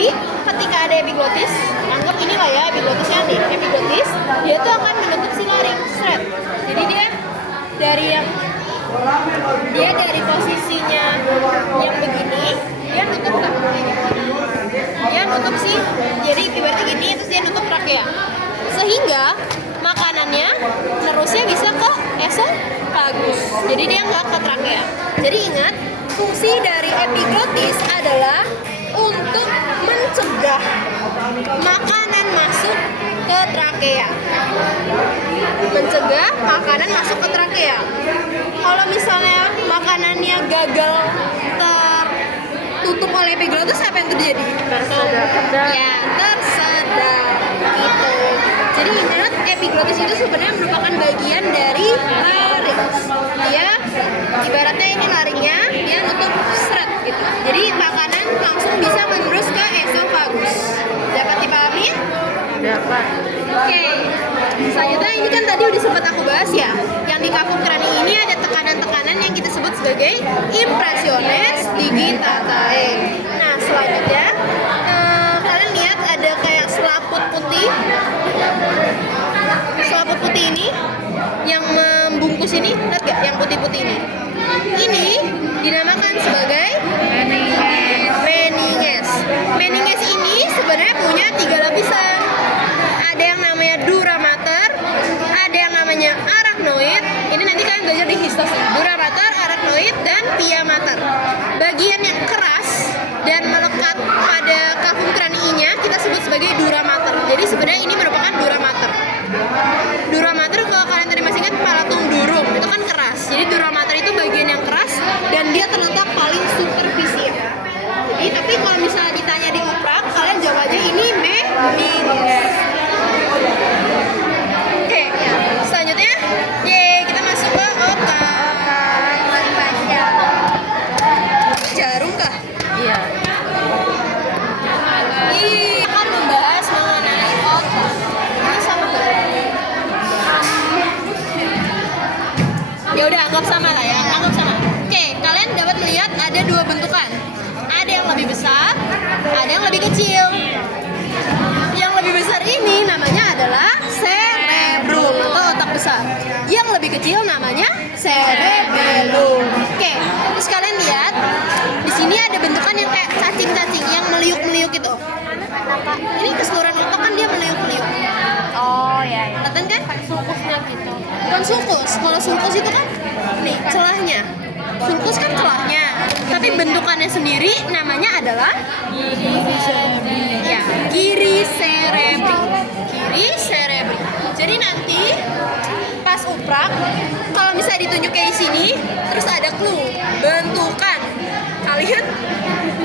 Jadi ketika ada epiglotis, anggap inilah ya epiglotisnya nih, epiglotis, dia tuh akan menutup si laring, shred. Jadi dia dari posisinya yang begini, dia nutup nggak? Dia nutup sih, jadi ibaratnya gini, terus dia nutup trakea. Sehingga makanannya nerusnya bisa ke esofagus. Jadi dia nggak ke trakea. Jadi ingat, fungsi dari epiglotis adalah untuk mencegah makanan masuk ke trakea. Mencegah makanan masuk ke trakea. Kalau misalnya makanannya gagal tertutup oleh epiglotis, apa yang terjadi? Tersedap. Ya, tersedap gitu. Jadi ingat, epiglotis itu sebenarnya merupakan bagian dari larynx. Dia ibaratnya ini laringnya, dia nutup shred gitu. Jadi makanan langsung bisa menerus ke esofagus. Dapat dipahami? Dapat. Oke. Selanjutnya ini kan tadi udah sempat aku bahas ya. Yang di kafum krani ini ada tekanan-tekanan yang kita sebut sebagai impressiones digitatae. Nah, selanjutnya kalian lihat ada kayak selaput putih. Selaput putih ini yang membungkus ini, lihat gak yang putih-putih ini? Ini dinamakan sebagai meninges. Meninges ini sebenarnya punya 3 lapisan. Ada yang namanya dura mater, ada yang namanya arachnoid. Ini nanti kalian belajar di histosi. Dura mater, arachnoid, dan pia mater. Bagian yang keras dan melekat pada kafum kranii-nya kita sebut sebagai dura mater. Jadi sebenarnya ini merupakan dura mater. Dura mater kalau kalian tadi masih ingat palatung durum, itu kan keras. Jadi dura mater itu bagian yang keras dan dia terletak paling superficial. Jadi tapi kalau misalnya ditanya di uprak, kalian jawab aja ini meninges. Oke, selanjutnya, kita masuk ke otak. Jarum kah? Iya. Ini akan membahas mengenai otak. Ini sama nggak? Ya udah, anggap sama lah ya, anggap sama. Oke, kalian dapat melihat ada 2 bentukan. Ada yang lebih besar, ada yang lebih kecil. Yang lebih besar ini namanya adalah cerebrum atau otak besar. Yang lebih kecil namanya cerebellum. Oke, terus kalian lihat di sini ada bentukan yang kayak cacing-cacing yang meliuk-meliuk itu. Ini keseluruhan otak kan dia meliuk-meliuk. Oh ya. Kelihatan kan? Sulkusnya gitu. Bukan sulkus. Kalau sulkus itu kan nih celahnya. Sulkus kan celahnya. Tapi bentukannya sendiri namanya adalah ya, giri cerebri. Giri cerebri. Jadi nanti pas uprak, kalau misalnya ditunjuk kayak di sini, terus ada clue bentukan, kalian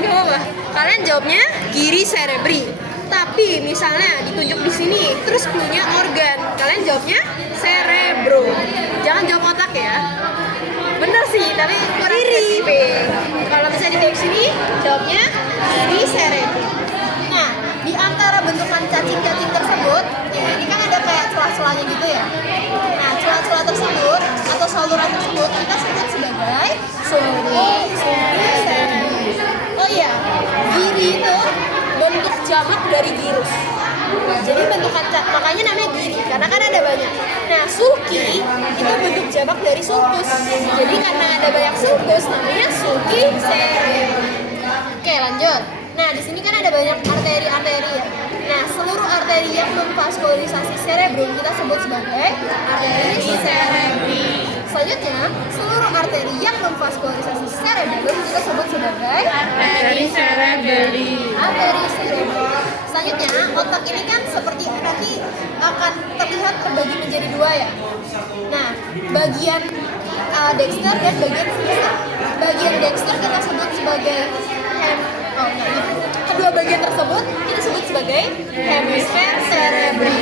nggak apa-apa. Kalian jawabnya giri cerebri. Tapi misalnya ditunjuk di sini, terus clue-nya organ, kalian jawabnya cerebrum. Jangan jawab otak ya. Bener sih, tapi kurang spesifik. Kalau misalnya ditunjuk sini, jawabnya giri cerebri. Nah, di antara bentukan cacing-cacing tersebut, ini kan ada kayak celah-celahnya gitu ya. Nah, celah-celah tersebut atau saluran tersebut kita sebut sebagai sumri cerebri. Oh iya, giri itu bentuk jamak dari girus. Jadi bentukan makanya namanya giri karena kan ada banyak. Nah, sulki itu bentuk jamak dari sulcus. Jadi karena ada banyak sulcus namanya sulki cerebri. Oke, lanjut. Nah, di sini kan ada banyak arteri-arteri ya. Nah, seluruh arteri yang memvaskularisasi cerebrum kita sebut sebagai arteri cerebri. Selanjutnya, seluruh arteri yang memvaskularisasi cerebrum kita sebut sebagai Arteri cerebelli. arteri cerebri. Selanjutnya, otak ini kan seperti nanti akan terlihat terbagi menjadi 2 ya. Nah, bagian dexter dan bagian sinister. Bagian dexter kita sebut sebagai kedua bagian tersebut kita sebut sebagai hemisfer cerebri.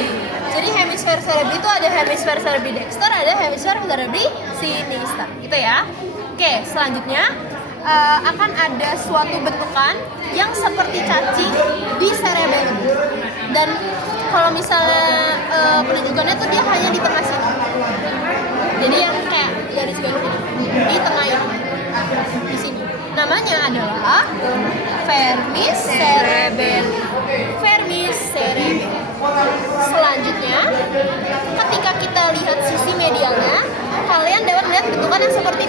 Jadi hemisfer cerebri itu ada hemisfer cerebri dexter, ada hemisfer cerebri sinister, gitu ya. Oke, selanjutnya akan ada suatu bentukan yang seperti cacing di cerebellum. Dan kalau misalnya penunjukannya tuh dia hanya di tengah sini. Jadi yang kayak garis ini di tengah ini, di sini. Namanya adalah vermis cerebelli.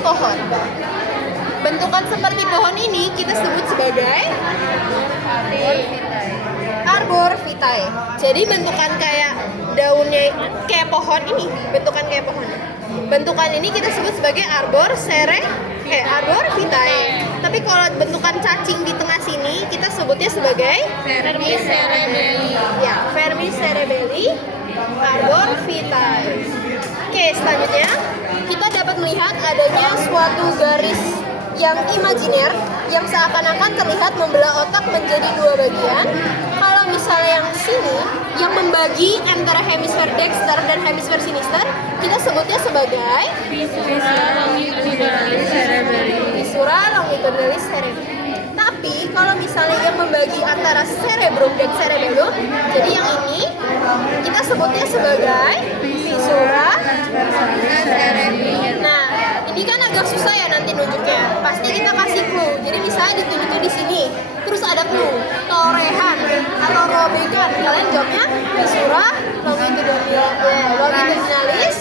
pohon. Bentukan seperti pohon ini kita sebut sebagai arbor vitae. Jadi bentukan kayak daunnya kayak pohon ini, bentukan kayak pohon. Bentukan ini kita sebut sebagai arbor vitae. Tapi kalau bentukan cacing di tengah sini kita sebutnya sebagai Vermis cerebelli. ya, Vermis cerebelli arbor vitae. Oke, selanjutnya kita dapat melihat adanya suatu garis yang imajiner yang seakan-akan terlihat membelah otak menjadi dua bagian. Kalau misalnya yang sini yang membagi antara hemisfer dexter dan hemisfer sinister, kita sebutnya sebagai Viscera longitudinalis cerebelli. viscera longitudinalis cerebelli. Tapi kalau misalnya yang membagi antara cerebrum dan cerebellum, jadi yang ini kita sebutnya sebagai viscera. Nah, ini kan agak susah ya nanti nunjuknya. Pasti kita kasih clue. Jadi misalnya ditunjuknya di sini, terus ada clue, torehan atau robekan. Kalian jawabnya viscera longitudinalis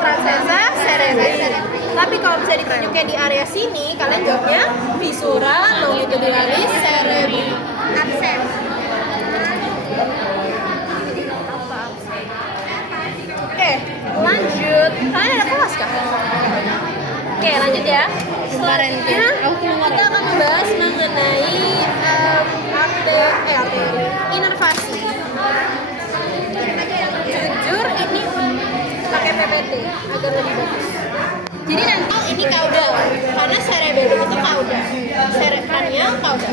transversa cerebelli. Tapi kalau bisa ditunjuknya di area sini, kalian jawabnya viscera longitudinalis cerebelli. Absen. Oke, lanjut. Kalian ada kelas kah? Oke, lanjut ya. Selanjutnya kita akan membahas mengenai arteri inervasi. Jujur ini pakai PPT agar lebih bagus. Jadi nanti ini kaudal, karena cerebellum itu kaudal, kranial kaudal.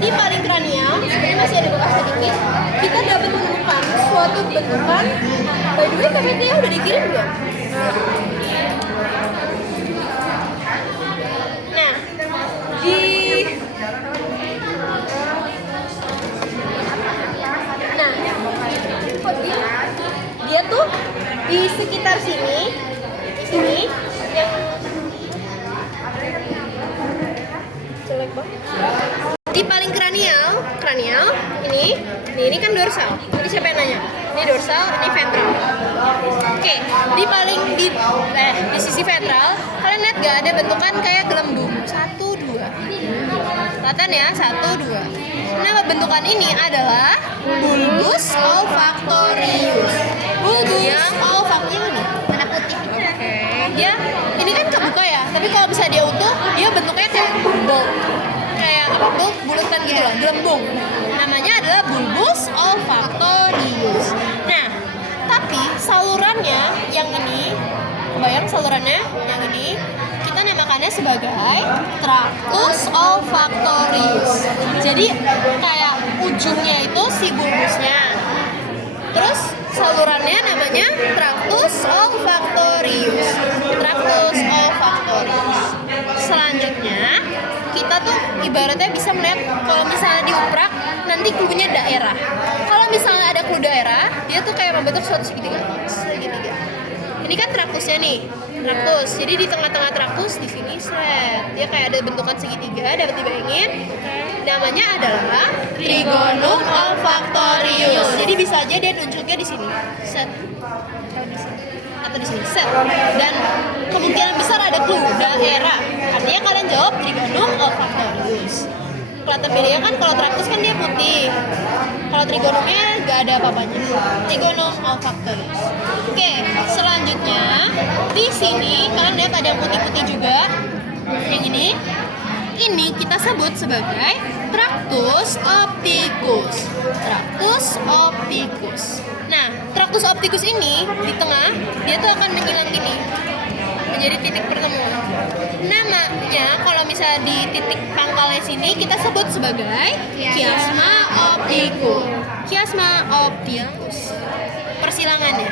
Di paling kranial, sebenarnya masih ada bekas sedikit. Kita dapat menemukan suatu bentukan. By the way, PPT nya udah dikirim belum? Nah, dia tuh di sekitar sini, di sini yang jelek banget. Di paling kranial ini kan dorsal. Tadi siapa yang nanya? Ini dorsal, ini ventral. Oke, di sisi ventral, kalian lihat gak ada bentukan kayak gelembung? 1, 2. Kelihatan ya, 1, 2. Nama bentukan ini adalah bulbus olfactorius. Bulbus olfactorius ini warna putih. Dia ini kan kebuka ya, tapi kalau bisa dia utuh, dia bentuknya kayak bolt, kayak bulatan gitu lah, gelembung. Namanya adalah bulbus olfactorius. Nah, tapi salurannya yang ini, kebayang salurannya yang ini, kita namakannya sebagai tractus olfactorius. Jadi kayak ujungnya itu si bulbusnya, terus salurannya namanya tractus olfactorius. Tractus olfactorius. Selanjutnya kita tuh ibaratnya bisa melihat kalau misalnya diuprak nanti cluenya daerah. Kalau misalnya ada clue daerah, dia tuh kayak membentuk suatu segitiga. Ini kan traktusnya nih, traktus. Jadi di tengah-tengah traktus di sini set. Dia kayak ada bentukan segitiga, dapat dibayangin. Namanya adalah trigonum olfactorius. Jadi bisa aja dia nunjuknya di sini. Set. Atau di sini. Set. Dan kemungkinan besar ada clue daerah. Artinya kalian jawab trigonum olfactorius. Kelihatan bedanya kan kalau traktus kan dia putih. Kalau trigonumnya nggak ada apa-apanya. Trigonum olfactorius. Oke, selanjutnya di sini kalian lihat ada yang putih-putih juga. Yang ini kita sebut sebagai tractus opticus. Tractus opticus. Nah, tractus opticus ini di tengah dia tuh akan menyilang gini, menjadi titik pertemuan. Namanya kalau misalnya di titik pangkalnya sini kita sebut sebagai chiasma opticus. Chiasma opticus. Persilangannya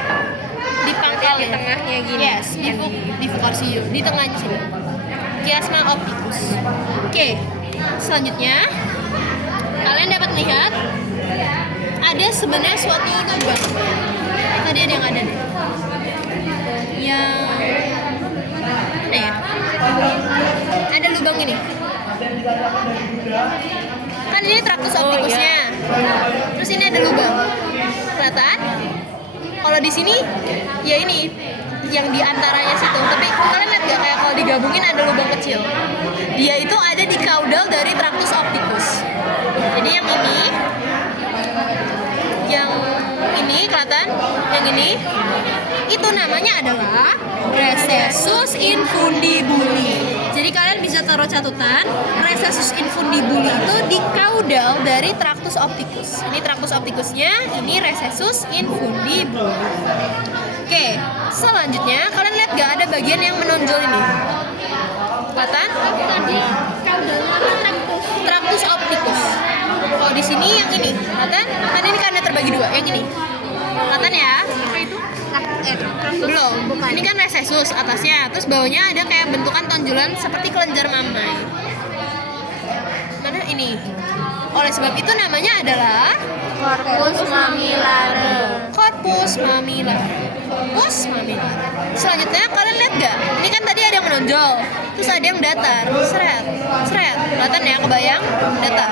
di pangkal Di tengahnya gini. Yes, di focarsium, di tengahnya sini. Chiasma opticus. Oke, selanjutnya kalian dapat melihat ada sebenarnya suatu lubang. Tadi ada yang ada deh. Yang mana ya? Ada lubang ini. Kan ini tractus opticusnya. Terus ini ada lubang. Kelihatan? Kalau di sini ya ini yang di antaranya situ. Tapi kalian lihat gak kayak kalau digabungin ada lubang kecil. Dia itu ada di caudal dari Tractus opticus. Jadi yang ini kelihatan, yang ini itu namanya adalah recessus infundibuli. Jadi kalian bisa taruh catatan recessus infundibuli itu di caudal dari Tractus opticus. Ini Tractus opticusnya, ini recessus infundibuli. Oke, selanjutnya kalian lihat gak ada bagian yang menonjol ini? Kelihatan? Tadi caudalnya apa Tractus? Tractus opticus. Kalau di sini yang ini, kelihatan? Kan ini karena terbagi dua, yang ini. Kelihatan ya? Apa itu? Belum. Ini kan recessus atasnya, terus bawahnya ada kayak bentukan tonjolan seperti kelenjar mamai. Mana ini? Oleh sebab itu namanya adalah Corpus mammillae. corpus mammillae. Corpus mammillae. Selanjutnya kalian lihat gak? Ini kan tadi ada yang menonjol, terus ada yang datar. Seret, seret. Kelihatan ya, kebayang? Datar.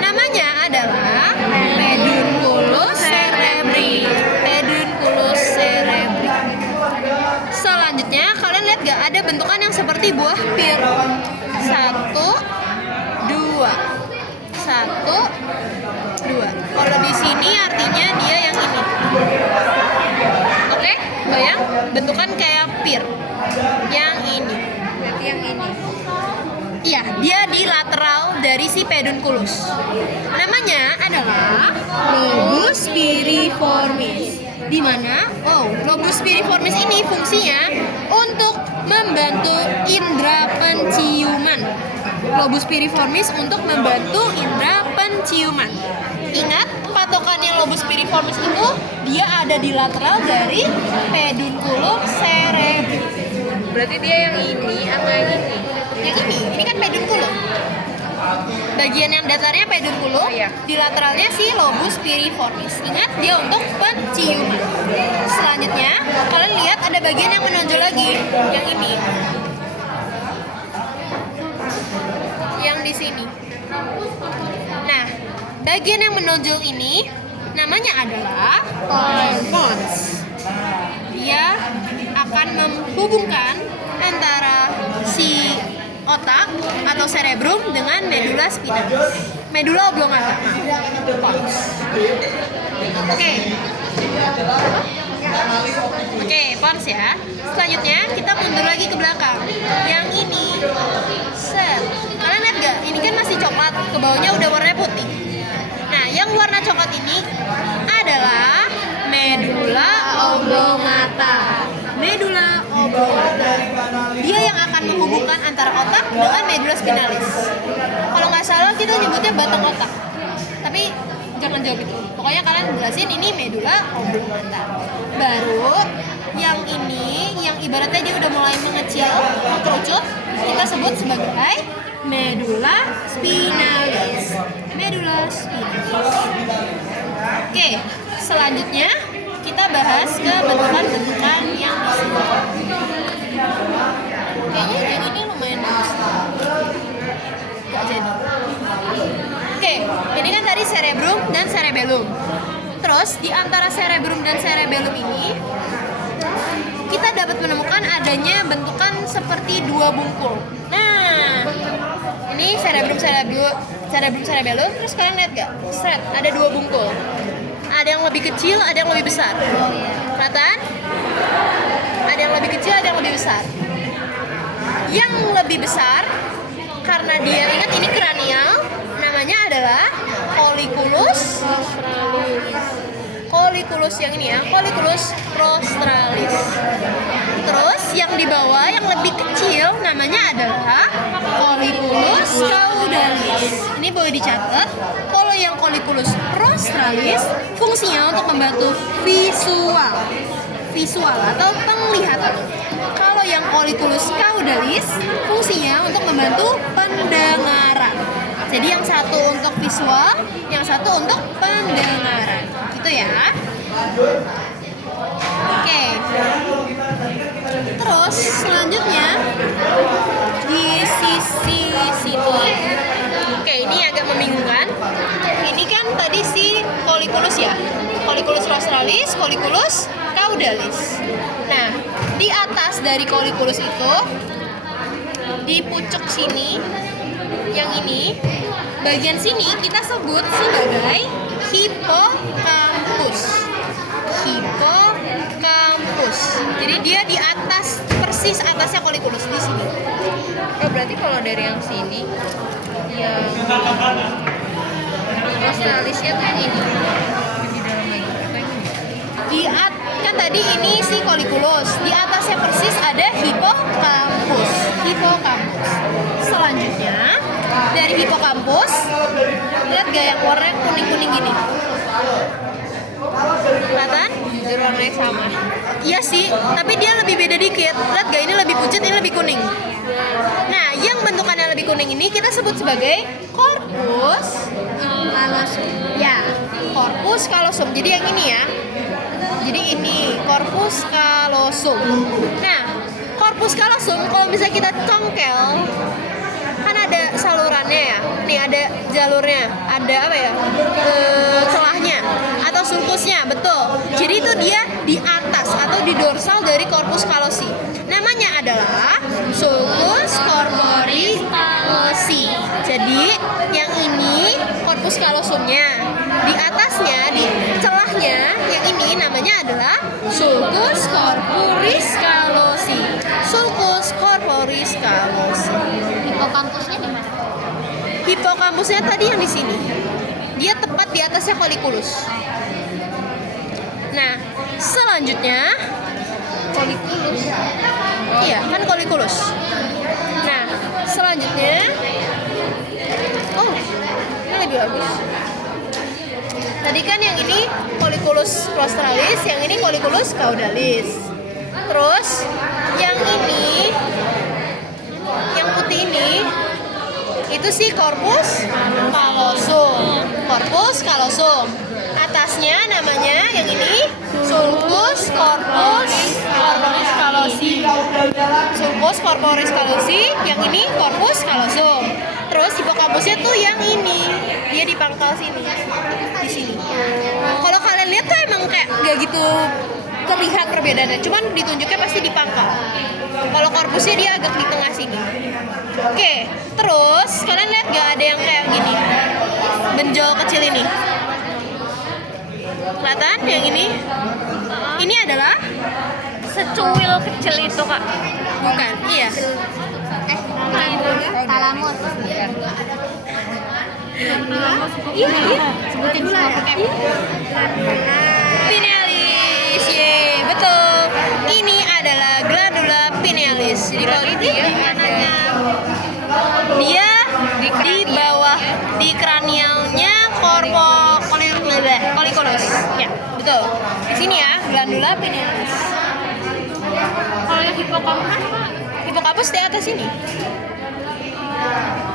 Namanya adalah pedunculus cerebri. Pedunculus cerebri. Selanjutnya kalian lihat gak? Ada bentukan yang seperti buah pir. 1, 2. 1, 2. Kalau di sini artinya dia yang ini. Oke, bayang bentukan kayak pir. Yang ini. Berarti yang ini. Iya, dia di lateral dari si pedunculus. Namanya adalah lobus piriformis. Di mana? Oh, lobus piriformis ini fungsinya untuk membantu indera penciuman. Lobus piriformis untuk membantu indera penciuman. Ingat, patokannya lobus piriformis itu dia ada di lateral dari pedunculum cerebri. Berarti dia yang ini apa yang ini? Yang ini kan pedunculum. Bagian yang datarnya pedunculum, Oh, iya. di lateralnya si lobus piriformis. Ingat, dia untuk penciuman. Selanjutnya, kalian lihat ada bagian yang menonjol lagi, yang ini. Yang di sini. Nah, bagian yang menonjol ini namanya adalah pons. Dia akan menghubungkan antara si otak atau cerebrum dengan medula spinalis. Medula oblongata. Pons. Oke. Oke, pons ya. Selanjutnya kita mundur lagi ke belakang. Yang ini. Set. Kalian lihat gak? Ini kan masih coklat, ke bawahnya udah warnanya putih. Nah, yang warna coklat ini adalah medula oblongata. Medula oblongata. Dia yang akan menghubungkan antara otak dengan medula spinalis. Kalau nggak salah kita nyebutnya batang otak. Tapi jangan jawab itu. Pokoknya kalian jelasin ini medula oblongata. Baru yang ini, yang ibaratnya dia udah mulai mengecil, mengkerucut, kita sebut sebagai medula spinalis. Medula spinalis. Oke, selanjutnya kita bahas ke bentukan-bentukan yang di sini. Kayaknya yang ini lumayan bagus. Gak jadi. Oke, ini kan tadi cerebrum dan cerebellum. Terus di antara cerebrum dan cerebellum ini kita dapat menemukan adanya bentukan seperti dua bungkul. Nah, ini cerebrum cerebellum. Terus kalian lihat gak? Set, ada dua bungkul. Ada yang lebih kecil, ada yang lebih besar. Kelihatan? Ada yang lebih kecil, ada yang lebih besar. Yang lebih besar karena dia, ingat ini kranial, namanya adalah colliculus yang ini ya, colliculus rostralis. Terus yang di bawah yang lebih kecil namanya adalah colliculus caudalis. Ini boleh dicatat. Kalau yang colliculus rostralis fungsinya untuk membantu visual atau penglihatan. Kalau yang colliculus caudalis fungsinya untuk membantu pendengaran. Jadi yang satu untuk visual, yang satu untuk pendengaran. Gitu ya. Oke. Terus selanjutnya di sisi sini. Oke, ini agak membingungkan. Ini kan tadi si colliculus ya. Colliculus rostralis, colliculus caudalis. Nah, di atas dari colliculus itu, di pucuk sini, yang ini, bagian sini kita sebut sebagai hippocampus. Hippocampus. Jadi dia di atas, persis atasnya colliculus di sini. Oh, berarti kalau dari yang sini yang Australisnya tuh yang ini lebih dalam lagi apa ini? Kan tadi ini si colliculus, di atasnya persis ada hippocampus. Selanjutnya dari hippocampus, lihat gak yang warnanya kuning-kuning gini? Kelihatan? Jujur warnanya sama. Iya sih, tapi dia lebih beda dikit. Lihat gak, ini lebih pucat, ini lebih kuning. Nah, yang bentukannya lebih kuning ini kita sebut sebagai corpus callosum. Ya, corpus callosum. Jadi yang ini ya. Jadi ini corpus callosum. Nah, corpus callosum kalau misalnya kita congkel, kan ada salurannya ya. Nih ada jalurnya, ada apa ya? Celahnya atau sulcusnya, betul. Jadi itu dia di atas atau di dorsal dari corpus callosi. Namanya adalah sulcus corporis callosi. Jadi yang ini corpus callosumnya. Di atasnya, di celahnya, yang ini namanya adalah sulcus corporis callosi. Sulcus corporis callosi. Hippocampusnya di mana? Hippocampusnya tadi yang di sini. Dia tepat di atasnya colliculus. Nah, selanjutnya Colliculus. iya, kan colliculus. Nah, selanjutnya oh, ini lebih bagus. Tadi kan yang ini colliculus rostralis, yang ini colliculus caudalis. Terus yang ini, yang putih ini, itu sih corpus callosum. Corpus callosum. Atasnya namanya yang ini sulcus corporis callosi. Sulcus corporis callosi, yang ini corpus callosum. Terus hippocampusnya tuh yang ini, dia di pangkal sini, di sini. Kalau kalian lihat tuh emang kayak gak gitu terlihat perbedaannya, cuman ditunjuknya pasti di pangkal. Kalau korpusnya dia agak di tengah sini. Oke, terus kalian lihat gak ada yang kayak gini, benjol kecil ini? Kelihatan yang ini? Ini adalah Secuil kecil itu, Kak. bukan, iya. Talamus. Iya. Sebutin semua pakai Pinealis, ye, betul. Ini adalah glandula pinealis. Jadi kalau dia di bawah di kranialnya colliculus. Ya, betul. Di sini ya, glandula pinealis. Kalau yang hippocampus, Kak. Hippocampus di atas sini.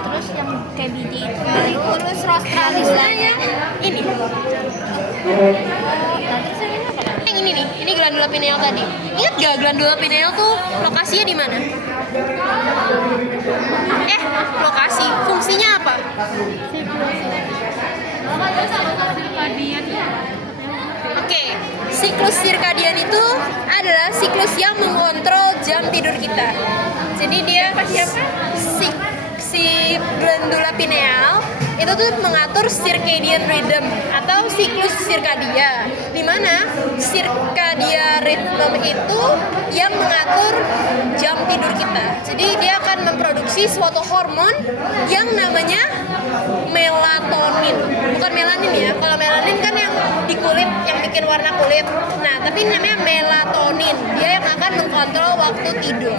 Terus yang kayak biji itu Colliculus rostralisnya yang Ini. terus yang ini apa? Yang ini nih, ini glandula pineal tadi. Ingat gak glandula pineal tuh lokasinya di mana? Lokasi, fungsinya apa? Oke, siklus sirkadian itu adalah siklus yang mengontrol jam tidur kita. Jadi dia si glandula pineal itu tuh mengatur circadian rhythm atau siklus sirkadia, di mana circadian rhythm itu yang mengatur jam tidur kita. Jadi dia akan memproduksi suatu hormon yang namanya melatonin, bukan melanin ya. Kalau melanin kan yang di kulit, yang bikin warna kulit. Nah, tapi ini namanya melatonin. Dia yang akan mengkontrol waktu tidur.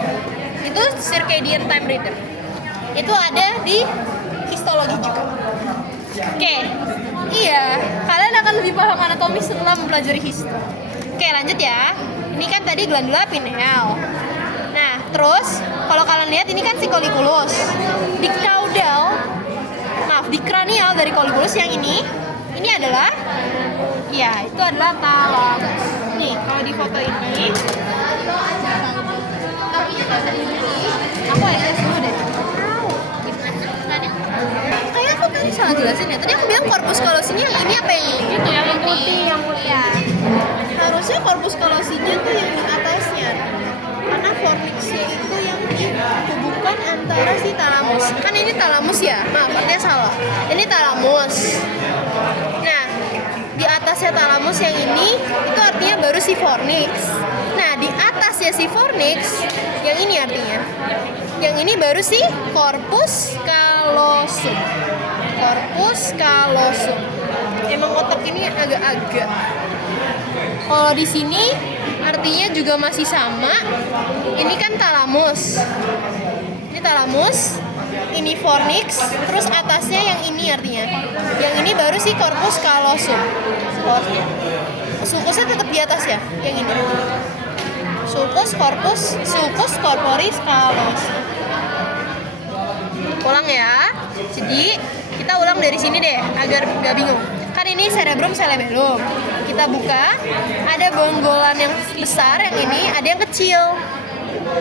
Itu circadian time rhythm. Itu ada di histologi juga. Oke, iya, kalian akan lebih paham anatomi setelah mempelajari histo. Oke, lanjut ya. Ini kan tadi glandula pineal. Nah, terus kalau kalian lihat ini kan si colliculus. Di caudal, di kranial dari colliculus yang ini adalah, ya, itu adalah thalamus. Nih, kalau di foto ini, aku SS dulu deh. Kayak aku tadi salah jelasin ya. Tadi aku bilang corpus callosinya yang ini apa yang ini? Itu yang putih, yang putih. Harusnya corpus callosinya tuh yang di atasnya. mana fornixnya itu yang dihubungkan antara si talamus. Kan ini talamus ya, maaf artinya salah. Ini talamus. Nah, di atasnya talamus yang ini itu artinya baru si fornix. Nah, di atasnya si fornix yang ini artinya. Yang ini baru si corpus callosum. Corpus callosum. Emang otak ini agak-agak. Kalau di sini artinya juga masih sama. Ini kan talamus. Ini talamus, ini fornix, terus atasnya yang ini artinya. Yang ini baru si corpus callosum. Sulcusnya tetap di atas ya, yang ini. Sulcus corporis callosum. Ulang ya. Jadi kita ulang dari sini deh agar gak bingung. Kan ini cerebrum cerebellum. Kita buka, ada bonggolan yang besar yang ini, ada yang kecil.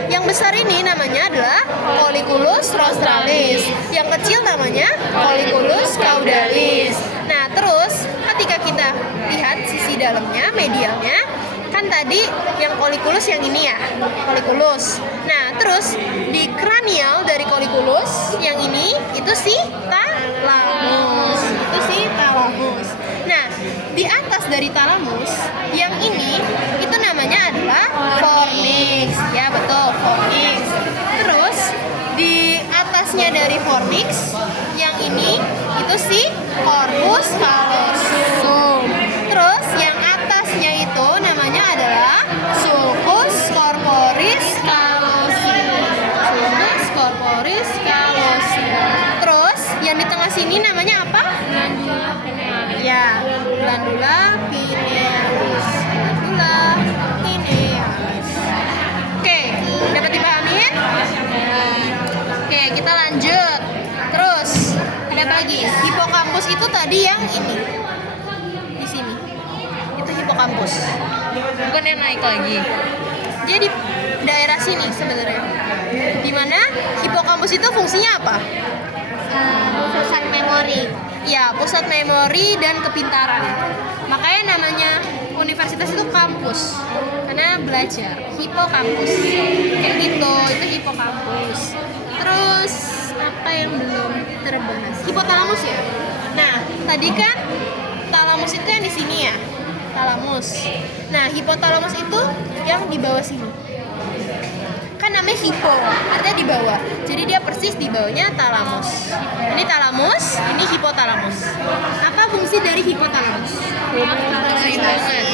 Yang besar ini namanya adalah colliculus rostralis. Yang kecil namanya colliculus caudalis. Nah, terus ketika kita lihat sisi dalamnya, medialnya, kan tadi yang colliculus yang ini ya, colliculus. Nah, terus di kranial dari colliculus yang ini itu si talamus. Itu si talamus. Nah, di atas dari talamus yang ini itu namanya adalah fornix. Ya, betul, fornix. Terus di atasnya dari fornix yang ini itu si corpus callosum. Terus yang atasnya itu namanya adalah sulcus corporis callosum. Sulcus corporis callosum. Terus yang di tengah sini namanya apa? Glandula pinealis. Ya, glandula pinealis. Glandula pinealis. Oke, dapat dipahamin? Oke, kita lanjut. Terus ada apa lagi? Hipokampus itu tadi yang ini. Di sini. Itu hipokampus. Bukan yang naik lagi. Jadi daerah sini sebenarnya. Dimana hipokampus itu fungsinya apa? Pusat memori. Ya, pusat memori dan kepintaran. Makanya namanya universitas itu kampus. Karena belajar. Hipokampus. Kayak gitu, itu hipokampus. Terus apa yang belum terbahas? Hipotalamus ya. Nah, tadi kan talamus itu yang di sini ya. Talamus. Nah, hipotalamus itu yang di bawah sini. Kan namanya hipo, artinya di bawah. Jadi dia persis di bawahnya talamus. Ini talamus, ini hipotalamus. Apa fungsi dari hipotalamus?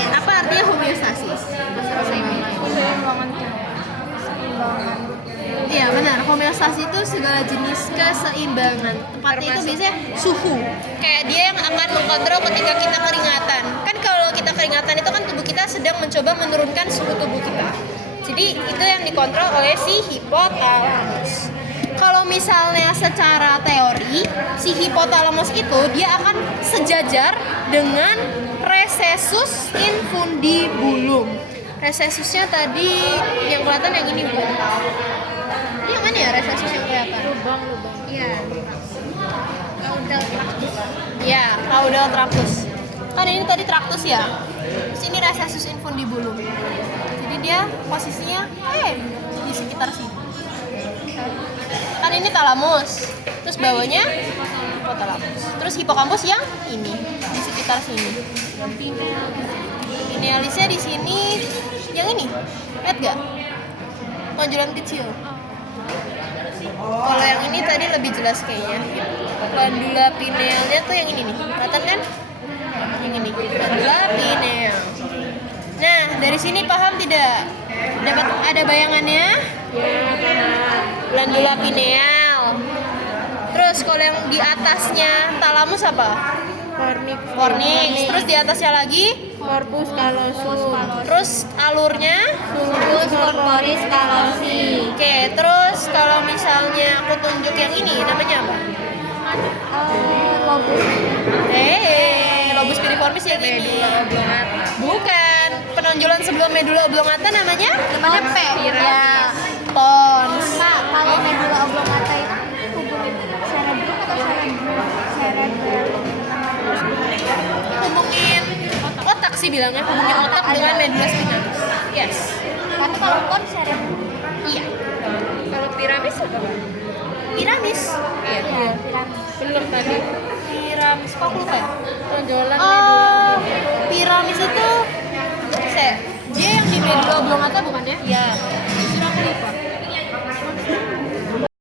Apa artinya homeostasis? Iya benar, homeostasis itu segala jenis keseimbangan. Tepatnya itu biasanya suhu. Kayak dia yang akan mengkontrol ketika kita keringatan. Kan kalau kita keringatan itu kan tubuh kita sedang mencoba menurunkan suhu tubuh kita. Jadi itu yang dikontrol oleh si hipotalamus. Kalau misalnya secara teori, si hipotalamus itu dia akan sejajar dengan recessus infundibulum. Recessusnya tadi yang kelihatan yang ini bukan? Yang mana ya recessus yang kelihatan? Lubang. Iya. Caudal tractus. Ya, caudal tractus. Kan ini tadi tractus ya. Sini recessus infundibulum. Jadi dia posisinya di sekitar sini. Kan ini talamus. Terus bawahnya hipotalamus. Terus hipokampus yang ini di sekitar sini. Pinealisnya di sini yang ini. Lihat gak? Tonjolan kecil. Kalau yang ini tadi lebih jelas kayaknya. Glandula pinealnya tuh yang ini nih. Kelihatan kan? Yang ini. Glandula pineal. Nah, dari sini paham tidak? Dapat ada bayangannya? Glandula pineal. Terus kalau yang di atasnya talamus apa? Fornix. Terus di atasnya lagi? Corpus callosum. Terus alurnya? Sulcus corporis callosum. Oke, terus kalau misalnya aku tunjuk yang ini, namanya apa? Lobus. Lobus piriformis yang ini. Bukan. Penonjolan sebelum medula oblongata namanya? Namanya P. Ya, pons. Pak, kalau medula oblongata itu hubungin cerebrum atau cerebellum? Hubungin otak sih bilangnya, hubungin otak dengan medula spinalis. Yes. Tapi kalau pons cerebrum. Iya. Kalau piramis apa? Piramis. Iya. Iya, piramid. Belum tadi. Piramis kok aku lupa ya? Tonjolan Piramis itu dia yang di Medlo Oblongata bukan ya? Iya.